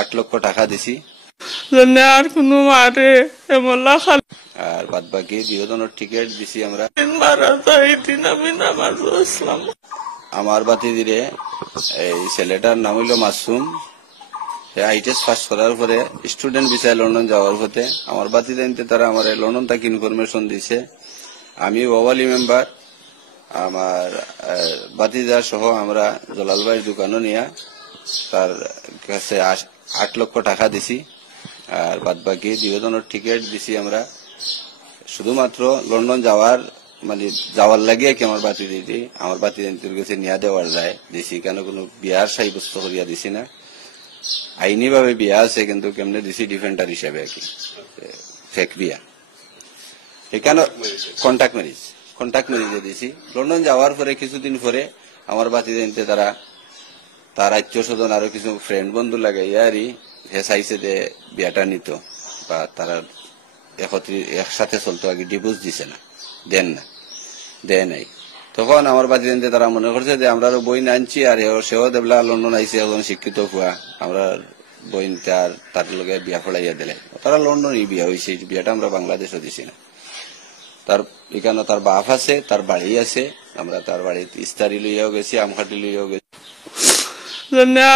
8 লক্ষ টাকা দিছি আর কোনো মারে এমলা খালি আর বাদ বাকি 2 জনের টিকিট দিছি আমরা। মারা যায় দিন আমি নামাজ আসলাম। আমার বাতি দিলে এই ছেলেটার নাম হইল মাসুম। আইটিএস পাস করার পরে স্টুডেন্ট ভিসায় লন্ডন যাওয়ার পথে আমার বাতি জানতে তারা আমার লন্ডন থেকে ইনফরমেশন দিছে। আমি ওয়ালি মেম্বার আমার বাতিজা সহ আমরা জলাল ভাইয়ের দোকানও নিয়ে তার কাছে 8 লক্ষ টাকা দিছি আর বাদ বাকি 2 জনের টিকিট দিছি আমরা। শুধুমাত্র লন্ডন যাওয়ার মানে যাওয়ার লাগিয়ে কি আমার বাতি দিদি আমার বাতি জানতির কাছে নিয়ে দেওয়ার যায় দিছি, কেন কোনো বিয়ার সাব্যস্ত করিয়া দিছি না। আইনি ভাবে বিয়া আছে কিন্তু কেমনে দিছি ডিফেন্ডার হিসেবে আর কি, ফেক বিয়া। এখানে কন্ট্যাক্ট ম্যারেজে দিছি। লন্ডন যাওয়ার পরে কিছুদিন পরে আমার বাতি জানতে তারা তার আত্মীয় স্বজন আরো কিছু ফ্রেন্ড বন্ধু লাগাইয়া আর হে চাইছে যে বিয়াটা নিত বা তারা একসাথে চলতো, আগে ডিভোর্স দিছে না, দেয় নাই। তখন আমার বাতি জানতে তারা মনে করছে যে আমরা বই আনছি আর সেও দেবলা লন্ডন আইসে এখন শিক্ষিত হওয়া, আমরা বই তার লগে বিয়া ফলাইয়া দিলে তারা লন্ডনই বিয়া হয়েছে। বিয়াটা আমরা বাংলাদেশও দিছি না। তার এখানে তার বাপ আছে, তার বাড়ি আছে, আমরা তার বাড়িতে ইস্তারি লইয়াও গেছি, আমখাটি লইয়াও গেছি।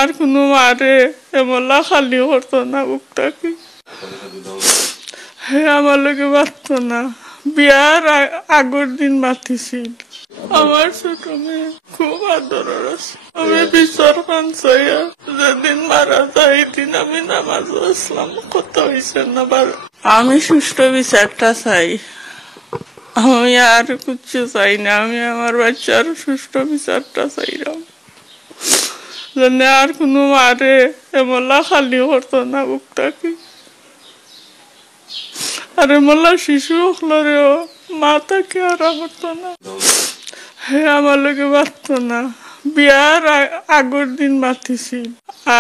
আর কোনো মারে এমলা খালি করতো না বুকটাকে, আমার লোকে বাঁচত না। বিয়ার আগের দিন বাতিছিল। আমার ছোট মেয়ে খুব আদরের আছে। আমি বিচার পাঞ্চাইয়া যেদিন মারা যায় দিন আমি নামাজ আসলাম। কত হয়েছে না আমি সুষ্ঠু বিচারটা চাই। আমি আর কিছু চাই না। আমি আমার বাচ্চার সুষ্ঠু বিচারটা চাইলাম। আর কোনো মারে এমলা খালি করতো না বুকটাকে। আর এমলা শিশু হলেও মা তাকে আরা করতো না, আমার লোকে বাঁচত না। বিয়ার আগের দিন বাতিছিল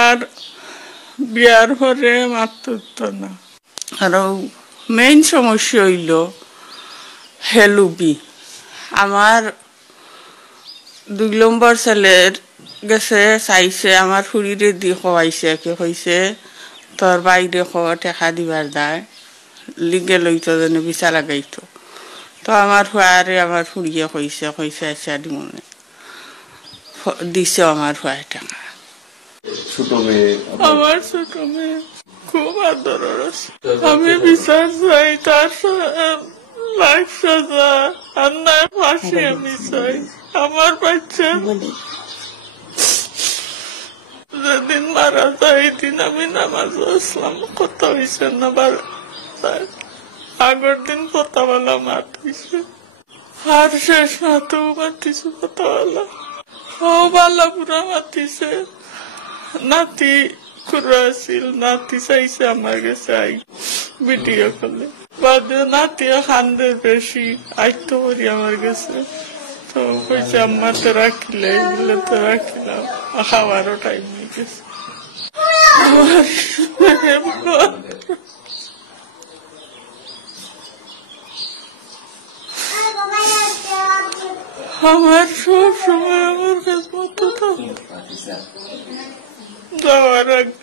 আর বিয়ার পরে মারত না। আর মেইন সমস্যা হইল হেলুবি। আমার 2 নম্বর ছেলের গেছে চাইছে আমার ফুরিরে দি খোয়াইছে, কি হয়েছে তোর বাইরে খাওয়া টেকা দিবার দায় লিগে লইতো যেন বিচা লাগাইতো। তো আমার ফুয়ারে আমার ফুরিয়ে কইছে আচ্ছা দিমনে দিছে আমার ফুয়ার টাকা। আমার ছোট মেয়ে খুব আদরের আছে। আমি বিচার চাই, তার লাইফ সাজা আর না ফাঁসি আমি চাই। আমার বাচ্চা যেদিন মারা যায় দিন আমি নামাজ আসলাম। কত হয়েছে না আগের দিন পতাওয়ালা মাতিছে আর শেষ মাতেও মাতিছে পতাওয়ালা। ও বালা পুরা মাতিছে। নাতি খুড়া আছিল, নাতি চাইছে আমার কাছে আই ভিডিও করলে বাদে নাতি খান্দে বেশি আইতো করি আমার কাছে। তো কইছে আম্মা তো রাখিলে এগুলো তো রাখিলাম, খাওয়ারও টাইম হয়ে গেছে। আমার সব সময় আমার কাছে মতো যাওয়ার আগে